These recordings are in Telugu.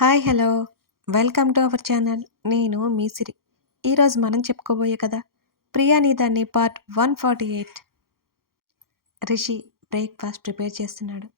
Hi hello. Welcome to our channel. నేను మీ సిరి. ఈరోజు మనం చెప్పుకోబోయే కదా Priya నీదాన్ని part one forty eight. Rishi breakfast prepare చేస్తున్నాడు.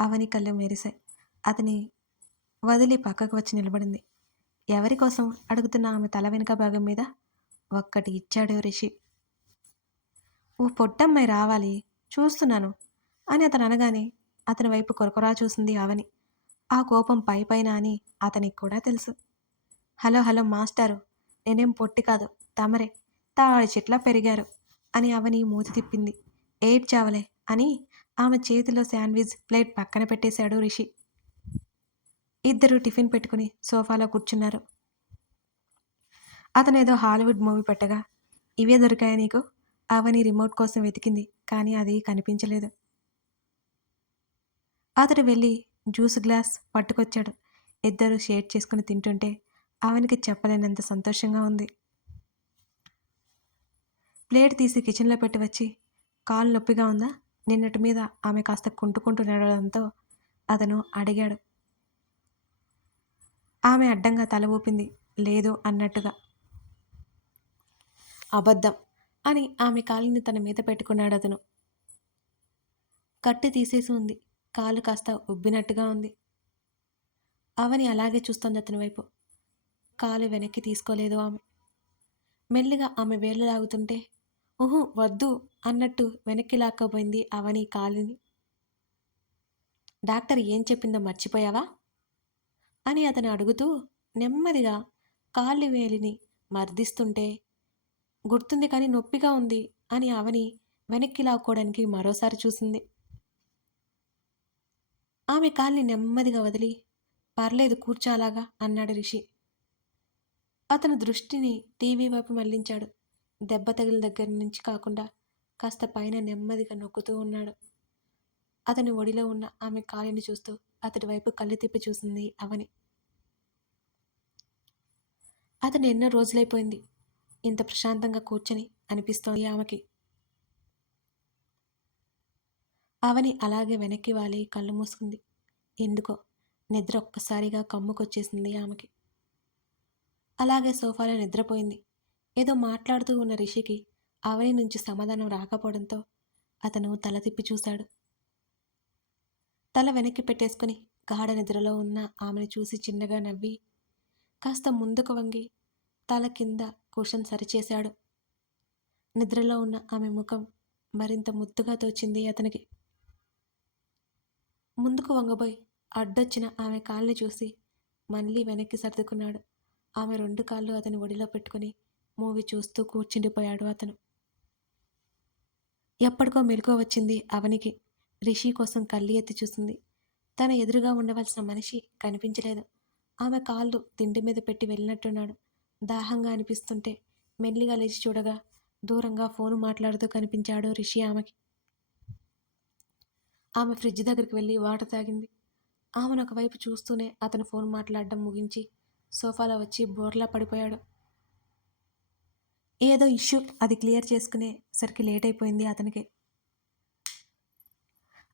అవని కళ్ళు మెరిశాయి అతని వదిలి పక్కకు వచ్చి నిలబడింది. ఎవరి కోసం అడుగుతున్న ఆమె తల వెనుక భాగం మీద? ఒక్కటి ఇచ్చాడు రిషి. ఓ పొట్టమ్మాయి రావాలి చూస్తున్నాను అని అతను అనగానే అతని వైపు కొరకొరా చూసింది అవని ఆ కోపం పైపైన అని అతనికి కూడా తెలుసు. హలో హలో మాస్టారు నేనేం పొట్టి కాదు తమరే తాడి చెట్ల పెరిగారు అని అవని మూతి తిప్పింది. ఎయిట్ చావలే అని ఆమె చేతిలో శాండ్విచ్ ప్లేట్ పక్కన పెట్టేశాడు రిషి. ఇద్దరు టిఫిన్ పెట్టుకుని సోఫాలో కూర్చున్నారు. అతను ఏదో హాలీవుడ్ మూవీ పెట్టగా ఇవే దొరికాయా నీకు? అవని రిమోట్ కోసం వెతికింది కానీ అది కనిపించలేదు. అతడు వెళ్ళి జ్యూస్ గ్లాస్ పట్టుకొచ్చాడు. ఇద్దరు షేర్ చేసుకుని తింటుంటే ఆమెకి చెప్పలేనంత సంతోషంగా ఉంది. ప్లేట్ తీసి కిచెన్లో పెట్టి వచ్చి కాలు నొప్పిగా ఉందా? నిన్నటి మీద ఆమె కాస్త కుంటుకుంటూ నడవడంతో అతను అడిగాడు. ఆమె అడ్డంగా తల ఊపింది. లేదు అన్నట్టుగా. అబద్ధం అని ఆమె కాలిని తన మీద పెట్టుకున్నాడు అతను. కట్టి తీసేసి ఉంది. కాలు కాస్త ఉబ్బినట్టుగా ఉంది. అవని అలాగే చూస్తోంది అతని వైపు. కాలు వెనక్కి తీసుకోలేదు ఆమె. మెల్లిగా ఆమె వేళ్ళు లాగుతుంటే ఊహు వద్దు అన్నట్టు వెనక్కి లాక్కపోయింది అవని కాలుని. డాక్టర్ ఏం చెప్పిందో మర్చిపోయావా? అని అతను అడుగుతూ నెమ్మదిగా కాళ్ళు వేలిని మర్దిస్తుంటే గుర్తుంది కానీ నొప్పిగా ఉంది అని అవని వెనక్కి లాక్కోవడానికి మరోసారి చూసింది. ఆమె కాల్ని నెమ్మదిగా వదిలి పర్లేదు కూర్చోలాగా అన్నాడు రిషి. అతను దృష్టిని టీవీ వైపు మళ్ళించాడు దెబ్బ తగిలిన దగ్గర నుంచి కాకుండా కాస్త పైన నెమ్మదిగా నొక్కుతూ ఉన్నాడు. అతని ఒడిలో ఉన్న ఆమె కాలిని చూస్తూ అతడి వైపు కళ్ళు తిప్పి చూసింది అవని. అతను ఎన్నో రోజులైపోయింది. ఇంత ప్రశాంతంగా కూర్చొని అనిపిస్తోంది ఆమెకి. అవని అలాగే వెనక్కి వాలి కళ్ళు మూసుకుంది. ఎందుకో? నిద్ర ఒక్కసారిగా కమ్ముకొచ్చేసింది ఆమెకి. అలాగే సోఫాలో నిద్రపోయింది. ఏదో మాట్లాడుతూ ఉన్న రిషికి అవని నుంచి సమాధానం రాకపోవడంతో అతను తల తిప్పి చూశాడు. తల వెనక్కి పెట్టేసుకుని గాఢ నిద్రలో ఉన్న ఆమెను చూసి చిన్నగా నవ్వి కాస్త ముందుకు వంగి తల కింద కుషన్ సరిచేశాడు. నిద్రలో ఉన్న ఆమె ముఖం మరింత ముద్దుగా తోచింది అతనికి. ముందుకు వంగబోయి అడ్డొచ్చిన ఆమె కాళ్ళని చూసి మళ్ళీ వెనక్కి సర్దుకున్నాడు. ఆమె రెండు కాళ్ళు అతని ఒడిలో పెట్టుకుని మూవీ చూస్తూ కూర్చుండిపోయాడు అతను. ఎప్పటికో మెలుకో వచ్చింది అవనికి. రిషి కోసం కళ్ళి ఎత్తి చూసింది. తన ఎదురుగా ఉండవలసిన మనిషి కనిపించలేదు. ఆమె కాళ్ళు తిండి మీద పెట్టి వెళ్ళినట్టున్నాడు. దాహంగా అనిపిస్తుంటే మెల్లిగా లేచి చూడగా దూరంగా ఫోను మాట్లాడుతూ కనిపించాడు రిషి ఆమెకి. ఆమె ఫ్రిడ్జ్ దగ్గరికి వెళ్ళి వాటర్ తాగింది. ఆమెను ఒకవైపు చూస్తూనే అతను ఫోన్ మాట్లాడడం ముగించి సోఫాలో వచ్చి బోర్లా పడిపోయాడు. ఏదో ఇష్యూ అది క్లియర్ చేసుకునే సరికి లేట్ అయిపోయింది అతనికి.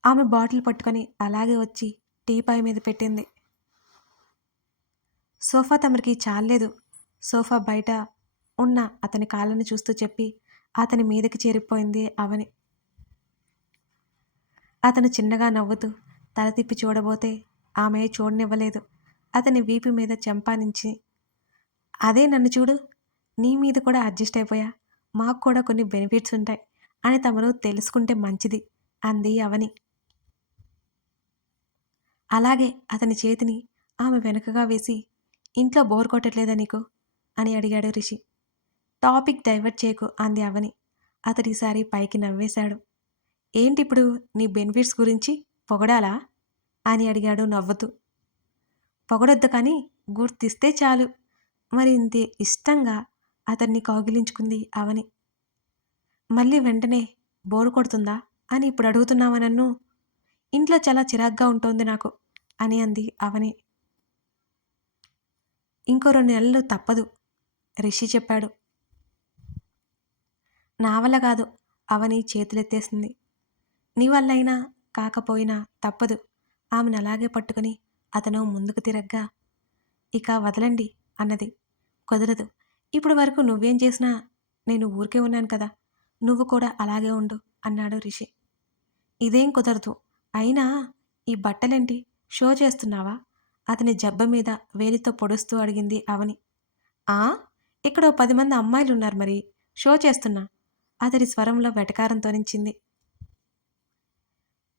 ఆమె బాటిల్ పట్టుకొని అలాగే వచ్చి టీపాయ్ మీద పెట్టింది. సోఫా తమరికి చాలేదు సోఫా బయట ఉన్న అతని కాళ్ళని చూస్తూ చెప్పి అతని మీదకి చేరిపోయింది అవని. అతను చిన్నగా నవ్వుతూ తల తిప్పి చూడబోతే ఆమె చూడనివ్వలేదు. అతని వీపు మీద చెంపానించి అదే నన్ను చూడు నీ మీద కూడా అడ్జస్ట్ అయిపోయా. మాకు కూడా కొన్ని బెనిఫిట్స్ ఉంటాయి అని తమరు తెలుసుకుంటే మంచిది అంది అవని. అలాగే అతని చేతిని ఆమె వెనుకగా వేసి ఇంట్లో బోర్ కొట్టట్లేదా నీకు? అని అడిగాడు రిషి. టాపిక్ డైవర్ట్ చేయకు అంది అవని. అతడిసారి పైకి నవ్వేశాడు. ఏంటిప్పుడు నీ బెనిఫిట్స్ గురించి పొగడాలా? అని అడిగాడు నవ్వుతూ. పొగడొద్దు కానీ గుర్తిస్తే చాలు. మరి ఇంతే ఇష్టంగా అతన్ని కౌగిలించుకుంది అవని. మళ్ళీ వెంటనే బోరు కొడుతుందా? అని ఇప్పుడు అడుగుతున్నావా నన్ను? ఇంట్లో చాలా చిరాగ్గా ఉంటుంది నాకు అని అంది అవని. ఇంకో రెండు నెలలు తప్పదు రిషి చెప్పాడు. నా వల్ల కాదు అవని చేతులెత్తేసింది. నీ వల్లైనా కాకపోయినా తప్పదు. ఆమెను అలాగే పట్టుకుని అతను ముందుకు తిరగ్గా ఇక వదలండి అన్నది. కుదరదు. ఇప్పుడు వరకు నువ్వేం చేసినా నేను ఊరికే ఉన్నాను కదా నువ్వు కూడా అలాగే ఉండు అన్నాడు రిషి. ఇదేం కుదరదు. అయినా ఈ బట్టలేంటి? షో చేస్తున్నావా? అతని జబ్బ మీద వేలితో పొడుస్తూ అడిగింది అవని. ఆ? ఇక్కడ పది మంది అమ్మాయిలు ఉన్నారు మరి. షో చేస్తున్నా. అతడి స్వరంలో వెటకారంతో నించింది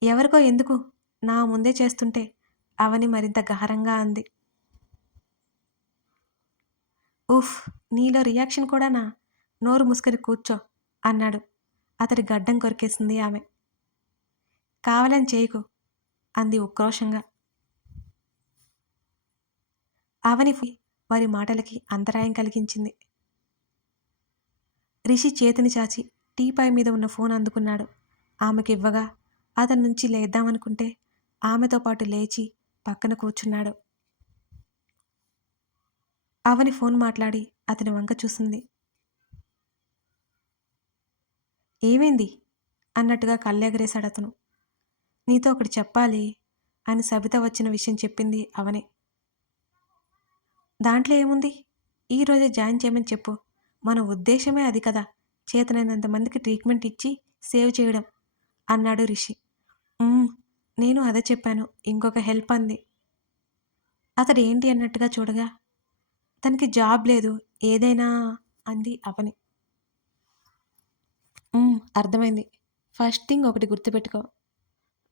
ఎవరికో ఎందుకు? నా ముందే చేస్తుంటే అవని మరింత గహరంగా అంది. ఉఫ్ నీలో రియాక్షన్ కూడానా నోరు ముసుకొని కూర్చో అన్నాడు. అతడి గడ్డం కొరికేసింది ఆమె. కావాలని చేయకు అంది ఉక్రోషంగా. అవని వారి మాటలకి అంతరాయం కలిగించింది. రిషి చేతిని చాచి టీపాయ్ మీద ఉన్న ఫోన్ అందుకున్నాడు. ఆమెకి ఇవ్వగా అతని నుంచి లేద్దామనుకుంటే ఆమెతో పాటు లేచి పక్కన కూర్చున్నాడు. అవని ఫోన్ మాట్లాడి అతని వంక చూసింది. ఏమైంది? అన్నట్టుగా కళ్ళెగరేశాడు అతను. నీతో ఒకటి చెప్పాలి అని సబిత వచ్చిన విషయం చెప్పింది అవనే. దాంట్లో ఏముంది? ఈరోజే జాయిన్ చేయమని చెప్పు. మన ఉద్దేశమే అది కదా. చేతనైనంత మందికి ట్రీట్మెంట్ ఇచ్చి సేవ్ చేయడం అన్నాడు రిషి. నేను అదే చెప్పాను. ఇంకొక హెల్ప్ అంది. అతడు ఏంటి అన్నట్టుగా చూడగా తనకి జాబ్ లేదు. ఏదైనా అంది అవని. అర్థమైంది. ఫస్ట్ థింగ్ ఒకటి గుర్తుపెట్టుకో.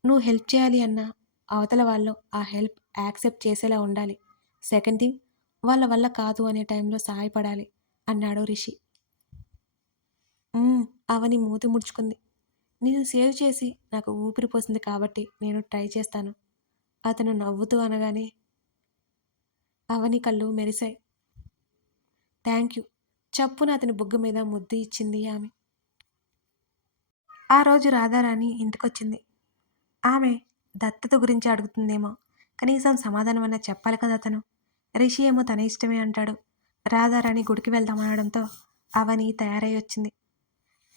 నువ్వు హెల్ప్ చేయాలి అన్న అవతల వాళ్ళు ఆ హెల్ప్ యాక్సెప్ట్ చేసేలా ఉండాలి. సెకండ్ థింగ్ వాళ్ళ వల్ల కాదు అనే టైంలో సహాయపడాలి అన్నాడు రిషి. అవని మూతి ముడుచుకుంది. నేను సేవ్ చేసి నాకు ఊపిరి పోసింది కాబట్టి నేను ట్రై చేస్తాను. అతను నవ్వుతూ అనగానే అవని కళ్ళు మెరిశాయి. Thank you. చప్పున అతని బొగ్గు మీద ముద్దు ఇచ్చింది ఆమె. ఆ రోజు రాధారాణి ఇంటికొచ్చింది. ఆమె దత్తత గురించి అడుగుతుందేమో. కనీసం సమాధానం అన్న చెప్పాలి కదా అతను. రిషి ఏమో తన ఇష్టమే అంటాడు. రాధారాణి గుడికి వెళ్దామనడంతో అవని తయారై వచ్చింది.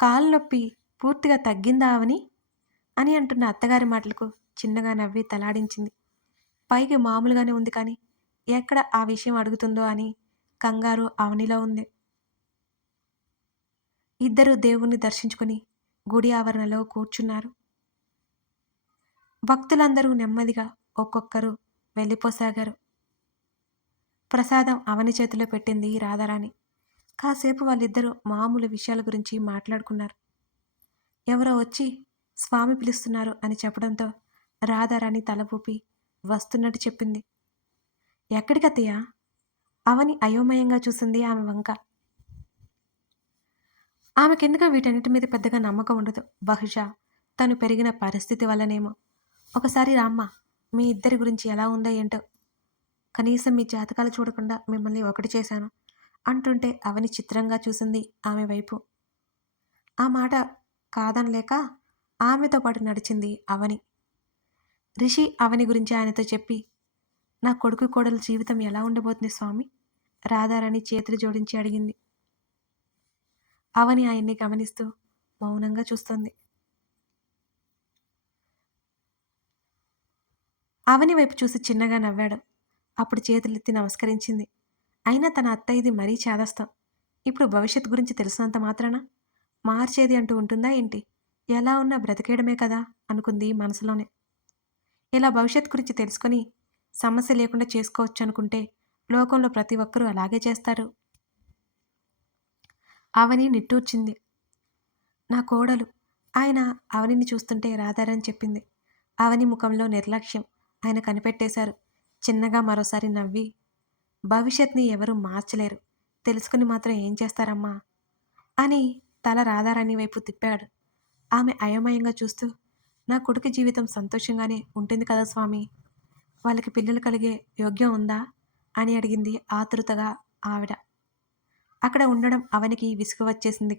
కాలు నొప్పి పూర్తిగా తగ్గిందా అవని? అని అంటున్న అత్తగారి మాటలకు చిన్నగా నవ్వి తలాడించింది. పైకి మామూలుగానే ఉంది కానీ ఎక్కడ ఆ విషయం అడుగుతుందో అని కంగారు అవనిలో ఉంది. ఇద్దరు దేవుణ్ణి దర్శించుకుని గుడి ఆవరణలో కూర్చున్నారు. భక్తులందరూ నెమ్మదిగా ఒక్కొక్కరు వెళ్ళిపోసాగారు. ప్రసాదం అవని చేతిలో పెట్టింది రాధారాణి. కాసేపు వాళ్ళిద్దరూ మామూలు విషయాల గురించి మాట్లాడుకున్నారు. ఎవరో వచ్చి స్వామి పిలుస్తున్నారు అని చెప్పడంతో రాధారాణి తల ఊపి వస్తున్నట్టు చెప్పింది. ఎక్కడికతయ్యా అవని అయోమయంగా చూసింది ఆమె వంక. ఆమెకెందుకో వీటన్నిటి మీద పెద్దగా నమ్మకం ఉండదు. బహుశా తను పెరిగిన పరిస్థితి వల్లనేమో. ఒకసారి రామ్మ మీ ఇద్దరి గురించి ఎలా ఉందో ఏంటో. కనీసం మీ జాతకాలు చూడకుండా మిమ్మల్ని ఒకటి చేశాను అంటుంటే అవని చిత్రంగా చూసింది ఆమె వైపు. ఆ మాట కాదనలేక ఆమెతో పాటు నడిచింది అవని. రిషి అవని గురించి ఆయనతో చెప్పి నా కొడుకు కోడల జీవితం ఎలా ఉండబోతుంది స్వామి? రాధారాణి చేతులు జోడించి అడిగింది. అవని ఆయన్ని గమనిస్తూ మౌనంగా చూస్తోంది. అవని వైపు చూసి చిన్నగా నవ్వాడు. అప్పుడు చేతులెత్తి నమస్కరించింది. అయినా తన అత్త ఇది మరీ చేదస్తాం. ఇప్పుడు భవిష్యత్ గురించి తెలిసినంత మాత్రాన? మార్చేది అంటూ ఉంటుందా ఏంటి? ఎలా ఉన్నా బ్రతికేయడమే కదా అనుకుంది మనసులోనే. ఇలా భవిష్యత్ గురించి తెలుసుకొని సమస్య లేకుండా చేసుకోవచ్చు అనుకుంటే లోకంలో ప్రతి ఒక్కరూ అలాగే చేస్తారు. అవని నిట్టూర్చింది. నా కోడలు ఆయన అవనిని చూస్తుంటే రాధారని చెప్పింది. అవని ముఖంలో నిర్లక్ష్యం. ఆయన కనిపెట్టేశారు. చిన్నగా మరోసారి నవ్వి భవిష్యత్ని ఎవరూ మార్చలేరు. తెలుసుకుని మాత్రం ఏం చేస్తారమ్మా? అని తల రాధారాణి వైపు తిప్పాడు. ఆమె అయోమయంగా చూస్తూ నా కొడుకు జీవితం సంతోషంగానే ఉంటుంది కదా స్వామి? వాళ్ళకి పిల్లలు కలిగే యోగ్యం ఉందా? అని అడిగింది ఆతృతగా ఆవిడ. అక్కడ ఉండడం అవనికి విసుగు వచ్చేసింది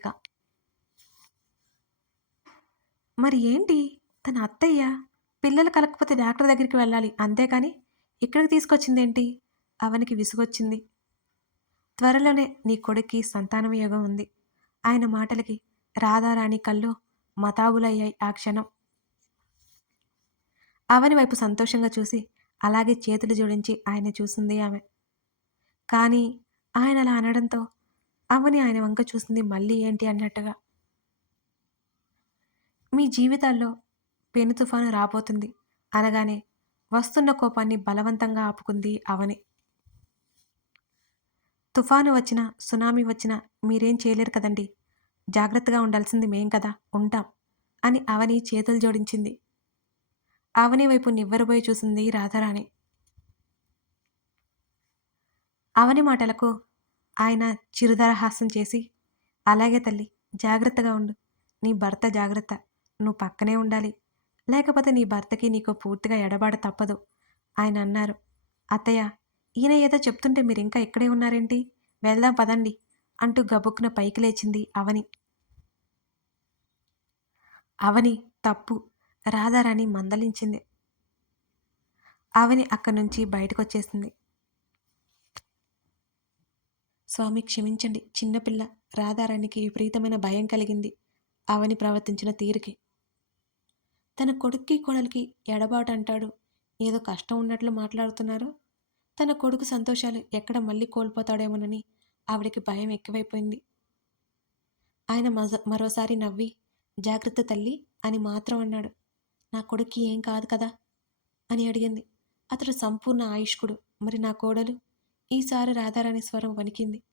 మరి ఏంటి? తన అత్తయ్య? పిల్లలు కలకపోతే డాక్టర్ దగ్గరికి వెళ్ళాలి అంతేకాని ఇక్కడికి తీసుకొచ్చిందేంటి? అవనికి విసుగొచ్చింది. త్వరలోనే నీ కొడుక్కి సంతానం యోగం ఉంది. ఆయన మాటలకి రాధారాణి కళ్ళు మతాబులయ్యాయి ఆ క్షణం. అవని వైపు సంతోషంగా చూసి అలాగే చేతులు జోడించి ఆయన చూసింది ఆమె. కానీ ఆయన అలా అనడంతో అవని ఆయన వంక చూసింది మళ్ళీ ఏంటి అన్నట్టుగా. మీ జీవితాల్లో పెను తుఫాను రాబోతుంది. అనగానే వస్తున్న కోపాన్ని బలవంతంగా ఆపుకుంది అవని. తుఫాను వచ్చినా సునామీ వచ్చినా మీరేం చేయలేరు కదండి. జాగ్రత్తగా ఉండాల్సింది మేం కదా ఉంటాం అని అవని చేతులు జోడించింది. అవని వైపు నివ్వెరబోయి చూసింది రాధారాణి. అవని మాటలకు ఆయన చిరుదరహాసం చేసి అలాగే తల్లి జాగ్రత్తగా ఉండు. నీ భర్త జాగ్రత్త. నువ్వు పక్కనే ఉండాలి. లేకపోతే నీ భర్తకి నీకు పూర్తిగా ఎడబాడ తప్పదు. ఆయన అన్నారు. అత్తయ్య ఈయన ఏదో చెప్తుంటే మీరు ఇంకా ఇక్కడే ఉన్నారేంటి? వెళ్దాం పదండి అంటూ గబుక్కున పైకి లేచింది అవని. అవని తప్పు రాధారాణి మందలించింది. అవని అక్కడి నుంచి బయటకు వచ్చేసింది స్వామి క్షమించండి చిన్నపిల్ల రాధారాణికి విపరీతమైన భయం కలిగింది అవని ప్రవర్తించిన తీరుకి. తన కొడుక్కి కొడలికి ఎడబాటు అంటాడు ఏదో కష్టం ఉన్నట్లు మాట్లాడుతున్నారు. తన కొడుకు సంతోషాలు ఎక్కడ మళ్ళీ కోల్పోతాడేమోనని ఆవిడకి భయం ఎక్కువైపోయింది. ఆయన మజ మరోసారి నవ్వి జాగ్రత్త తల్లి అని మాత్రం అన్నాడు. నా కొడుక్కి ఏం కాదు కదా? అని అడిగింది. అతడు సంపూర్ణ ఆయుష్కుడు. మరి నా కోడలు? ఈసారి రాధారాణి స్వరం వణికింది.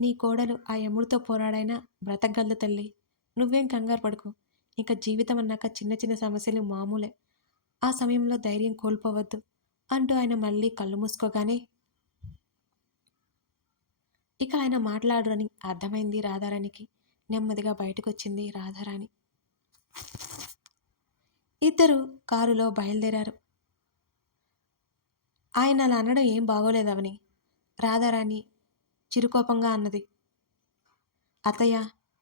నీ కోడలు ఆ యముడితో పోరాడైనా బ్రతకగలదు తల్లి. నువ్వేం కంగారు పడుకు. ఇంకా జీవితం అన్నాక చిన్న చిన్న సమస్యలు మామూలే. ఆ సమయంలో ధైర్యం కోల్పోవద్దు. అంటూ ఆయన మళ్ళీ కళ్ళు మూసుకోగానే ఇక ఆయన మాట్లాడరని అర్థమైంది రాధారాణికి. నెమ్మదిగా బయటకు వచ్చింది రాధారాణి. ఇద్దరు కారులో బయలుదేరారు. ఆయన అలా అనడం ఏం బాగోలేదవని రాధారాణి చిరుకోపంగా అన్నది. అత్తయ్య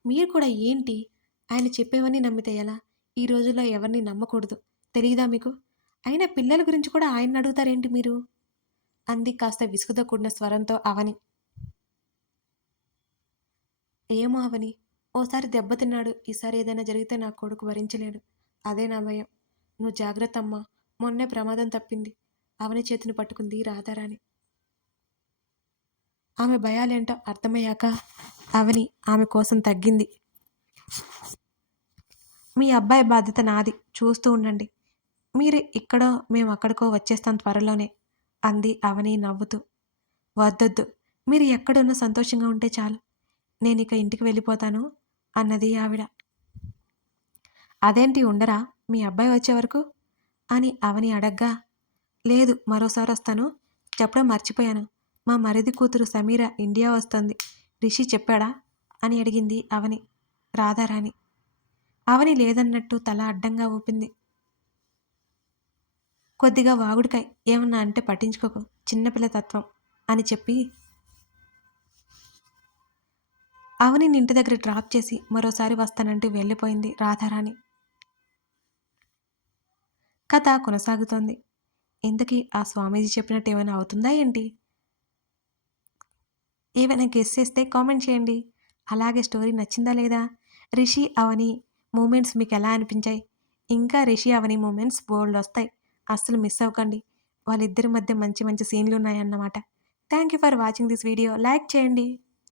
మీరు కూడా ఏంటి? ఆయన చెప్పేవన్నీ నమ్మితే ఎలా? ఈ రోజుల్లో ఎవరిని నమ్మకూడదు. తెలియదా మీకు? అయినా పిల్లల గురించి కూడా ఆయన అడుగుతారేంటి మీరు? అంది కాస్త విసుగుతో కూడిన స్వరంతో అవని. ఏమో అవని ఓసారి దెబ్బతిన్నాడు ఈసారి ఏదైనా జరిగితే నా కొడుకు భరించలేడు. అదే నా భయం. నువ్వు జాగ్రత్త అమ్మా మొన్నే ప్రమాదం తప్పింది. అవని చేతిని పట్టుకుంది రాధారాణి. ఆమె భయాలేంటో అర్థమయ్యాక అవని ఆమె కోసం తగ్గింది. మీ అబ్బాయి బాధ్యత నాది. చూస్తూ ఉండండి. మీరు ఇక్కడో మేము అక్కడికో వచ్చేస్తాం త్వరలోనే అంది అవని నవ్వుతూ. వద్దొద్దు మీరు ఎక్కడున్నా సంతోషంగా ఉంటే చాలు నేను ఇక ఇంటికి వెళ్ళిపోతాను అన్నది ఆవిడ. అదేంటి ఉండరా మీ అబ్బాయి వచ్చే వరకు? అని అవని అడగ్గా. లేదు మరోసారి వస్తాను చెప్పడం మర్చిపోయాను మా మరిది కూతురు సమీర ఇండియా వస్తుంది రిషి చెప్పాడా? అని అడిగింది అవని రాధారాణి. అవని లేదన్నట్టు తల అడ్డంగా ఊపింది. కొద్దిగా వాగుడికాయ్. ఏమన్నా అంటే పట్టించుకోకు. చిన్నపిల్ల తత్వం అని చెప్పి అవని ఇంటి దగ్గర డ్రాప్ చేసి మరోసారి వస్తానంటూ వెళ్ళిపోయింది రాధారాణి. కథ కొనసాగుతోంది. ఇంతకీ ఆ స్వామీజీ చెప్పినట్టు ఏమైనా అవుతుందా ఏంటి? ఏమైనా గెస్ చేస్తే కామెంట్ చేయండి. అలాగే స్టోరీ నచ్చిందా లేదా? రిషి అవని మూమెంట్స్ మీకు ఎలా అనిపించాయి? ఇంకా రిషి అవని మూమెంట్స్ బోల్డ్ వస్తాయి. అస్సలు మిస్ అవ్వకండి. వాళ్ళిద్దరి మధ్య మంచి మంచి సీన్లు ఉన్నాయన్నమాట thank you for watching this video. Like చేయండి.